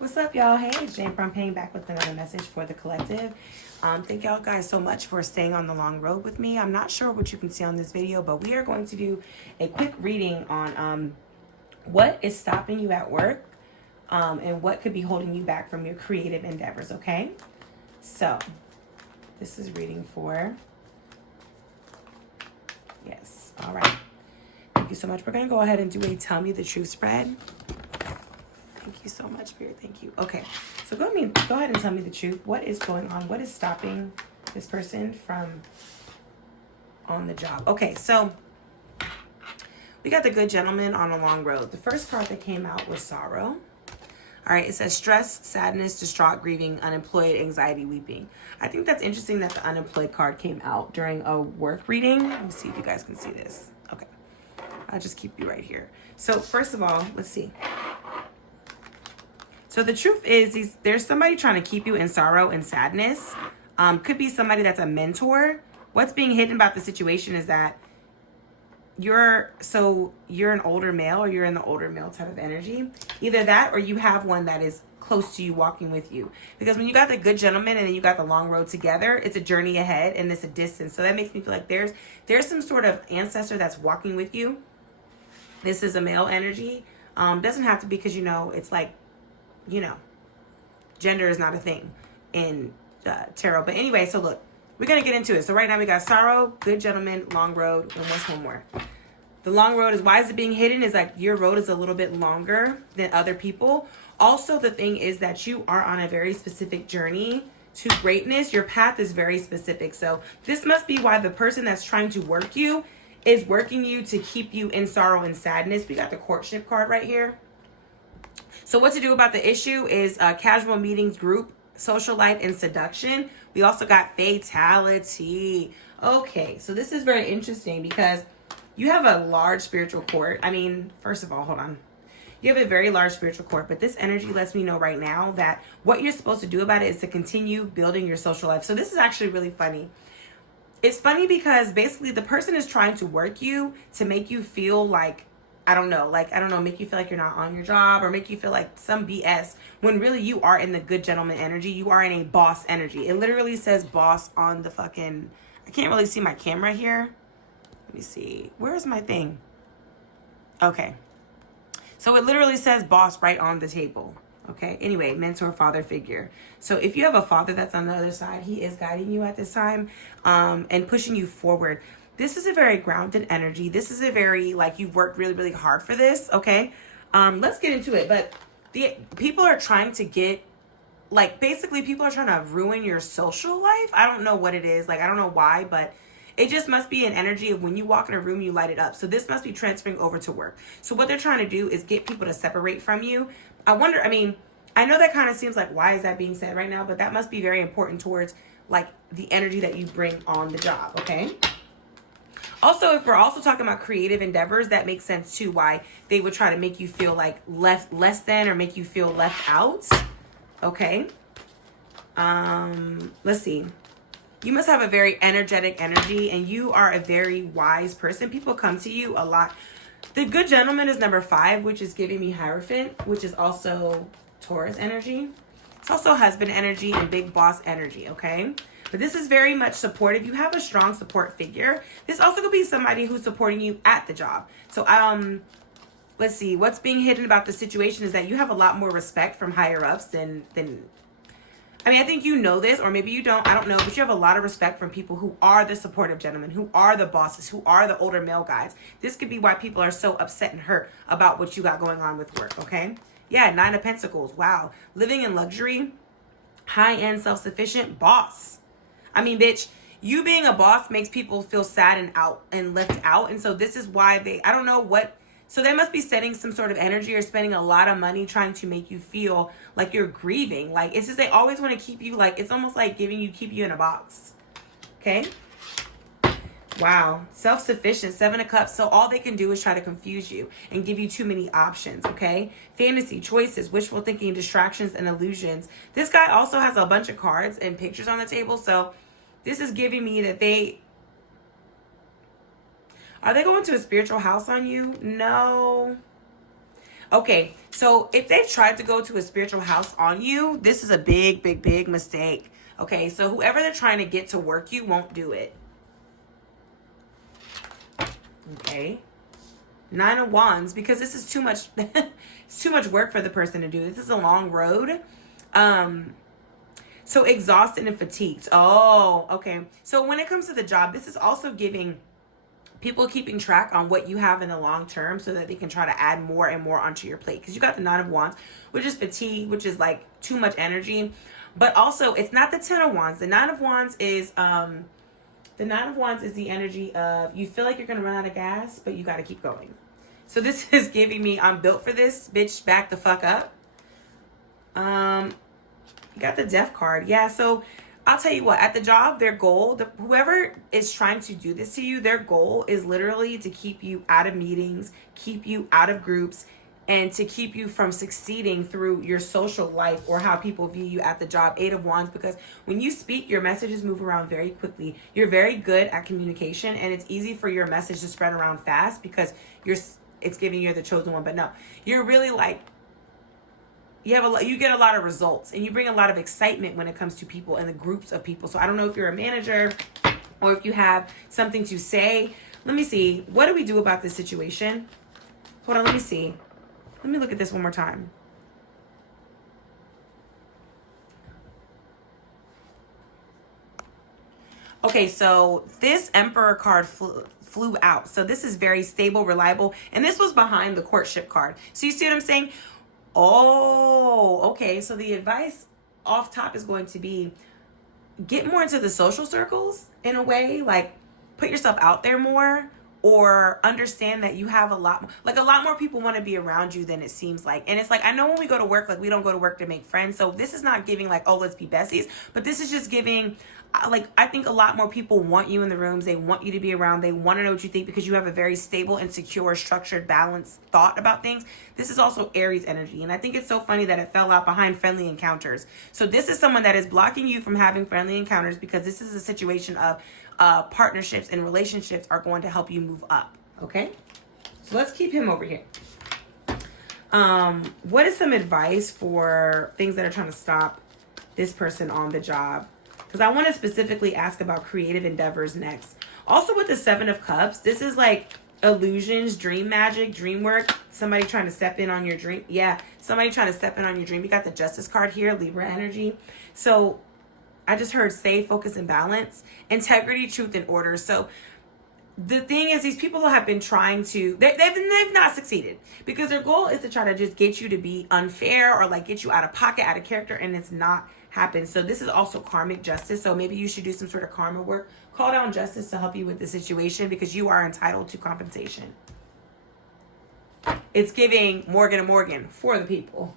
What's up, y'all? Hey, it's Jane Prompeng back with another message for the collective. Thank y'all guys so much for staying on the long road with me. I'm not sure what you can see on this video, but we are going to do a quick reading on what is stopping you at work and what could be holding you back from your creative endeavors, okay? So, this is reading for, yes, all right. Thank you so much. We're going to go ahead and do a Tell Me the Truth spread. Thank you so much, Spirit. Thank you. Okay, so go ahead and tell me the truth. What is going on? What is stopping this person from on the job? Okay, so we got the Good Gentleman on a long road. The first card that came out was sorrow. All right, it says stress, sadness, distraught, grieving, unemployed, anxiety, weeping. I think that's interesting that the unemployed card came out during a work reading. Let me see if you guys can see this. Okay, I'll just keep you right here. So first of all, let's see. So the truth is, there's somebody trying to keep you in sorrow and sadness. Could be somebody that's a mentor. What's being hidden about the situation is that you're an older male, or you're in the older male type of energy. Either that, or you have one that is close to you walking with you. Because when you got the Good Gentleman and then you got the long road together, it's a journey ahead and it's a distance. So that makes me feel like there's some sort of ancestor that's walking with you. This is a male energy. Doesn't have to be, because it's like, gender is not a thing in tarot. But anyway, so look, we're going to get into it. So right now we got sorrow, Good Gentleman, long road, and what's one more? The long road is, why is it being hidden? Is like your road is a little bit longer than other people. Also, the thing is that you are on a very specific journey to greatness. Your path is very specific. So this must be why the person that's trying to work you is working you to keep you in sorrow and sadness. We got the courtship card right here. So what to do about the issue is casual meetings, group, social life, and seduction. We also got fatality. Okay, so this is very interesting because you have a large spiritual court. I mean, first of all, hold on. You have a very large spiritual court, but this energy lets me know right now that what you're supposed to do about it is to continue building your social life. So this is actually really funny. It's funny because basically the person is trying to work you to make you feel like, make you feel like you're not on your job, or make you feel like some BS, when really you are in the Good Gentleman energy. You are in a boss energy. It literally says boss on the fucking, I can't really see my camera here. Let me see. Where's my thing? Okay. So it literally says boss right on the table. Okay. Anyway, mentor, father figure. So if you have a father that's on the other side, he is guiding you at this time and pushing you forward. This is a very grounded energy. This is a very, like, you've worked really, really hard for this, okay? Let's get into it. But the people are trying to get, like, basically people are trying to ruin your social life. I don't know what it is. Like, I don't know why, but it just must be an energy of when you walk in a room, you light it up. So this must be transferring over to work. So what they're trying to do is get people to separate from you. I know that kind of seems like, why is that being said right now? But that must be very important towards, like, the energy that you bring on the job, okay? Also, if we're also talking about creative endeavors, that makes sense too, why they would try to make you feel like less than, or make you feel left out. Okay. Let's see. You must have a very energetic energy, and you are a very wise person. People come to you a lot. The Good Gentleman is number 5, which is giving me Hierophant, which is also Taurus energy. It's also husband energy and big boss energy, okay? But this is very much supportive. You have a strong support figure. This also could be somebody who's supporting you at the job. So, let's see. What's being hidden about the situation is that you have a lot more respect from higher ups than I think you know this, or maybe you don't. I don't know. But you have a lot of respect from people who are the supportive gentlemen, who are the bosses, who are the older male guys. This could be why people are so upset and hurt about what you got going on with work, okay? Yeah, 9 of Pentacles. Wow. Living in luxury, high-end, self-sufficient boss. I mean, bitch, you being a boss makes people feel sad and out and left out. And so this is why I don't know what. So they must be setting some sort of energy or spending a lot of money trying to make you feel like you're grieving. Like, it's just, they always want to keep you, like, it's almost like keep you in a box. Okay. Wow. Self-sufficient, 7 of Cups. So all they can do is try to confuse you and give you too many options, okay? Fantasy, choices, wishful thinking, distractions, and illusions. This guy also has a bunch of cards and pictures on the table. So this is giving me that are they going to a spiritual house on you? No. Okay, so if they've tried to go to a spiritual house on you, this is a big, big, big mistake. Okay, so whoever they're trying to get to work you won't do it. Okay. 9 of Wands, because this is too much. It's too much work for the person to do. This is a long road. So exhausted and fatigued. Oh, okay. So when it comes to the job, this is also giving people keeping track on what you have in the long term so that they can try to add more and more onto your plate. Because you got the 9 of Wands, which is fatigue, which is like too much energy. But also, it's not the 10 of Wands. The 9 of Wands is the energy of you feel like you're going to run out of gas, but you got to keep going. So this is giving me, I'm built for this, bitch, back the fuck up. You got the Death card. Yeah, so I'll tell you what, at the job, their goal, whoever is trying to do this to you, their goal is literally to keep you out of meetings, keep you out of groups, and to keep you from succeeding through your social life or how people view you at the job. 8 of Wands, because when you speak, your messages move around very quickly. You're very good at communication, and it's easy for your message to spread around fast because it's giving you the chosen one. But no, you're really like, you get a lot of results, and you bring a lot of excitement when it comes to people and the groups of people. So I don't know if you're a manager or if you have something to say. Let me see. What do we do about this situation? Hold on. Let me see. Let me look at this one more time. Okay, so this Emperor card flew out. So this is very stable, reliable. And this was behind the courtship card. So you see what I'm saying? Oh, okay. So the advice off top is going to be get more into the social circles in a way, like put yourself out there more, or understand that you have a lot more people want to be around you than it seems like. And it's like, I know when we go to work, like we don't go to work to make friends. So this is not giving like, oh, let's be besties, but this is just giving like, I think a lot more people want you in the rooms. They want you to be around. They want to know what you think because you have a very stable and secure, structured, balanced thought about things. This is also Aries energy. And I think it's so funny that it fell out behind friendly encounters. So this is someone that is blocking you from having friendly encounters because this is a situation of partnerships and relationships are going to help you move up. Okay. So let's keep him over here. What is some advice for things that are trying to stop this person on the job? Because I want to specifically ask about creative endeavors next. Also with the 7 of Cups, this is like illusions, dream magic, dream work. Somebody trying to step in on your dream. Yeah, somebody trying to step in on your dream. You got the Justice card here, Libra energy. So I just heard stay, focus, and balance. Integrity, truth, and order. So the thing is, these people have been trying to, they've not succeeded because their goal is to try to just get you to be unfair or like get you out of pocket, out of character, and it's not happened. So this is also karmic justice. So maybe you should do some sort of karma work. Call down justice to help you with the situation because you are entitled to compensation. It's giving Morgan and Morgan for the people.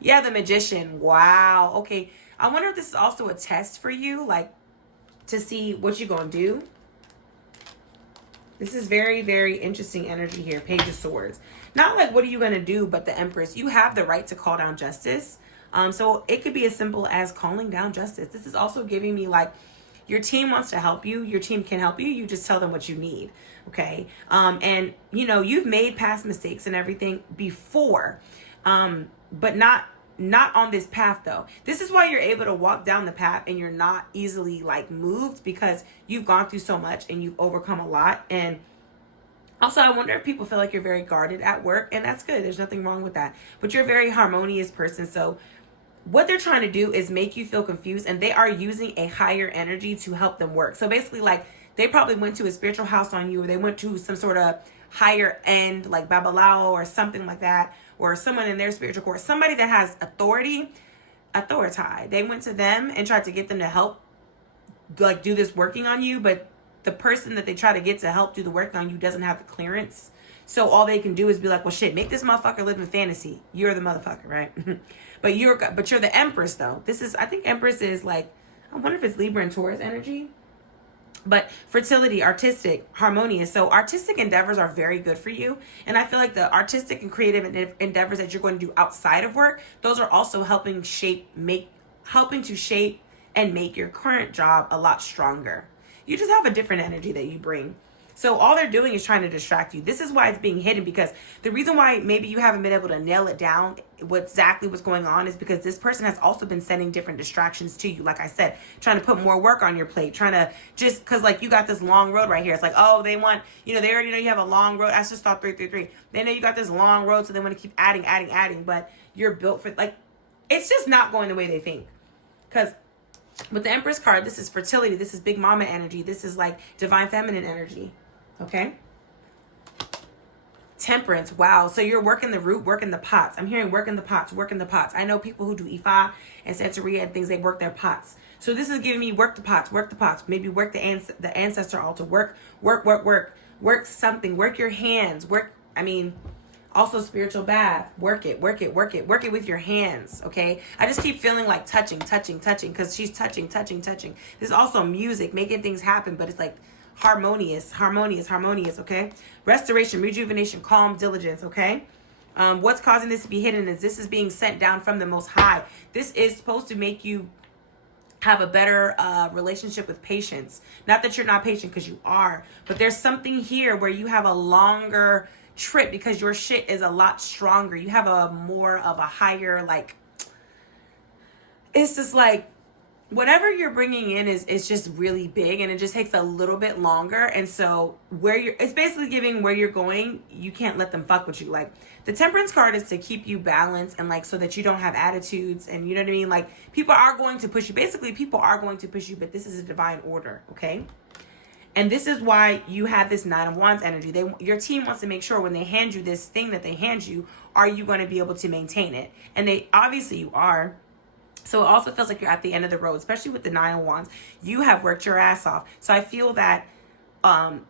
Yeah, the Magician. Wow. Okay. I wonder if this is also a test for you, like to see what you're going to do. This is very, very interesting energy here. Page of Swords. Not like what are you going to do, but the Empress. You have the right to call down justice. So it could be as simple as calling down justice. This is also giving me like your team wants to help you. Your team can help you. You just tell them what you need. Okay. And you know, you've made past mistakes and everything before, but not on this path though. This is why you're able to walk down the path and you're not easily like moved because you've gone through so much and you've overcome a lot. And also, I wonder if people feel like you're very guarded at work, and that's good. There's nothing wrong with that. But you're a very harmonious person. So what they're trying to do is make you feel confused, and they are using a higher energy to help them work. So basically, like, they probably went to a spiritual house on you, or they went to some sort of higher end, like Babalao or something like that, or someone in their spiritual court, somebody that has authority. They went to them and tried to get them to help, like, do this working on you, but the person that they try to get to help do the work on you doesn't have the clearance. So all they can do is be like, well, shit, make this motherfucker live in fantasy. You're the motherfucker, right? but you're the Empress, though. I think Empress is like, I wonder if it's Libra and Taurus energy. But fertility, artistic, harmonious. So artistic endeavors are very good for you. And I feel like the artistic and creative endeavors that you're going to do outside of work, those are also helping to shape and make your current job a lot stronger. You just have a different energy that you bring. So all they're doing is trying to distract you. This is why it's being hidden, because the reason why maybe you haven't been able to nail it down what exactly what's going on is because this person has also been sending different distractions to you. Like I said, trying to put more work on your plate, trying to just because like you got this long road right here. It's like, oh, they want, they already know you have a long road. I just thought 333. They know you got this long road, so they want to keep adding. But you're built for, like, it's just not going the way they think. Because with the Empress card, this is fertility. This is big mama energy. This is like divine feminine energy. Okay. Temperance. Wow. So you're working the root, working the pots. I'm hearing working the pots, working the pots. I know people who do Ifa and Santeria and things, they work their pots. So this is giving me work the pots, work the pots. Maybe work the ancestor altar. Work something. Work your hands. Also spiritual bath. Work it with your hands. Okay. I just keep feeling like touching, because she's touching. This is also music, making things happen, but it's like harmonious, okay? Restoration, rejuvenation, calm, diligence, okay? What's causing this to be hidden is this is being sent down from the Most High. This is supposed to make you have a better relationship with patience. Not that you're not patient, because you are, but there's something here where you have a longer trip because your shit is a lot stronger. You have a more of a higher, like, it's just like, whatever you're bringing in is just really big, and it just takes a little bit longer. And so it's basically giving where you're going, you can't let them fuck with you. Like, the Temperance card is to keep you balanced and like so that you don't have attitudes, and you know what I mean? Like, people are going to push you. Basically, people are going to push you, but this is a divine order, okay? And this is why you have this Nine of Wands energy. Your team wants to make sure when they hand you this thing that they hand you, are you going to be able to maintain it? And obviously you are. So it also feels like you're at the end of the road, especially with the Nine of Wands. You have worked your ass off. So I feel that, I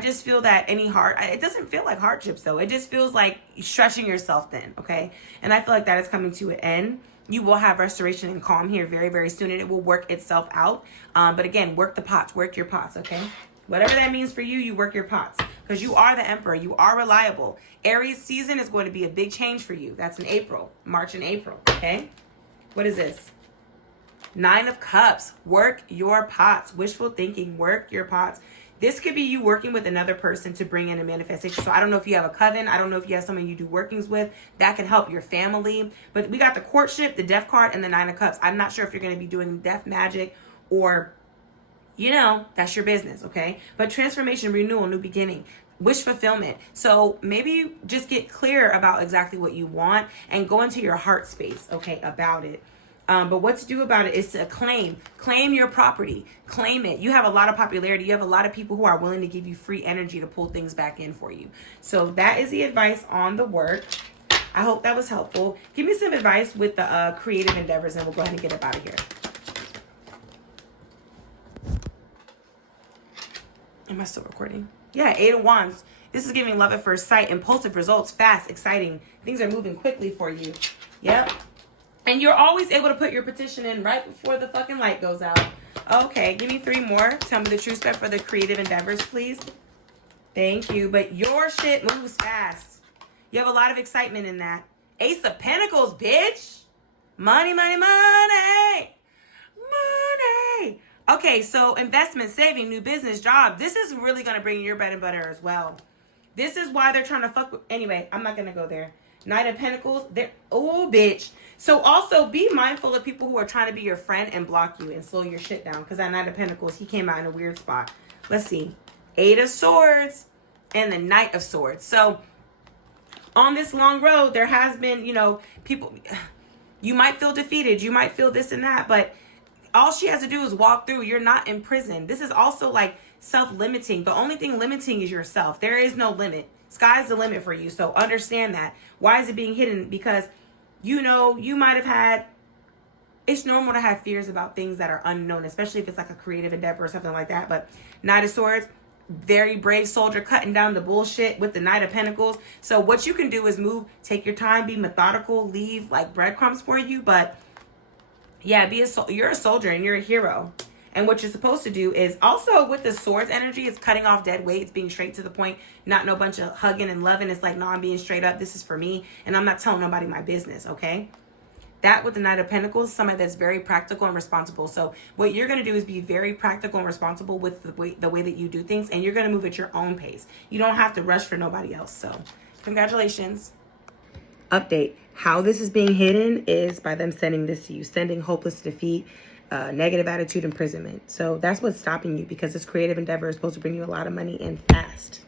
just feel that it doesn't feel like hardships though. It just feels like stretching yourself thin, okay? And I feel like that is coming to an end. You will have restoration and calm here very, very soon, and it will work itself out. But again, work the pots, work your pots, okay? Whatever that means for you, you work your pots, because you are the Emperor. You are reliable. Aries season is going to be a big change for you. That's in April, March and April, okay? What is this? Nine of Cups. Work your pots. Wishful thinking. Work your pots. This could be you working with another person to bring in a manifestation. So I don't know if you have a coven. I don't know if you have someone you do workings with. That can help your family. But we got the courtship, the death card, and the Nine of Cups. I'm not sure if you're going to be doing death magic or, that's your business, okay? But transformation, renewal, new beginning. Wish fulfillment. So maybe you just get clear about exactly what you want and go into your heart space, okay, about it. But what to do about it is to claim your property, claim it. You have a lot of popularity. You have a lot of people who are willing to give you free energy to pull things back in for you. So that is the advice on the work. I hope that was helpful. Give me some advice with the creative endeavors, and we'll go ahead and get up out of here. Am I still recording? Yeah, Eight of Wands. This is giving love at first sight, impulsive results, fast, exciting. Things are moving quickly for you. Yep. And you're always able to put your petition in right before the fucking light goes out. Okay, give me 3 more. Tell me the true step for the creative endeavors, please. Thank you. But your shit moves fast. You have a lot of excitement in that. Ace of Pentacles, bitch. Money, money, money. Money. Okay, so investment, saving, new business, job. This is really going to bring your bread and butter as well. This is why they're trying to fuck with... Anyway, I'm not going to go there. Knight of Pentacles. Oh, bitch. So also be mindful of people who are trying to be your friend and block you and slow your shit down. Because that Knight of Pentacles, he came out in a weird spot. Let's see. 8 of Swords and the Knight of Swords. So on this long road, there has been, people... You might feel defeated. You might feel this and that, but... all she has to do is walk through. You're not in prison. This is also like self-limiting. The only thing limiting is yourself. There is no limit. Sky's the limit for you. So understand that. Why is it being hidden? Because, you might have had, it's normal to have fears about things that are unknown, especially if it's like a creative endeavor or something like that. But Knight of Swords, very brave soldier, cutting down the bullshit with the Knight of Pentacles. So what you can do is move, take your time, be methodical, leave like breadcrumbs for you. But yeah, you're a soldier and you're a hero. And what you're supposed to do is also with the swords energy, it's cutting off dead weight. It's being straight to the point, not no bunch of hugging and loving. It's like, no, I'm being straight up. This is for me. And I'm not telling nobody my business, okay? That with the Knight of Pentacles, somebody that's very practical and responsible. So what you're going to do is be very practical and responsible with the way that you do things, and you're going to move at your own pace. You don't have to rush for nobody else. So congratulations. Update. How this is being hidden is by them sending this to you, sending hopeless defeat, negative attitude, imprisonment. So that's what's stopping you, because this creative endeavor is supposed to bring you a lot of money and fast.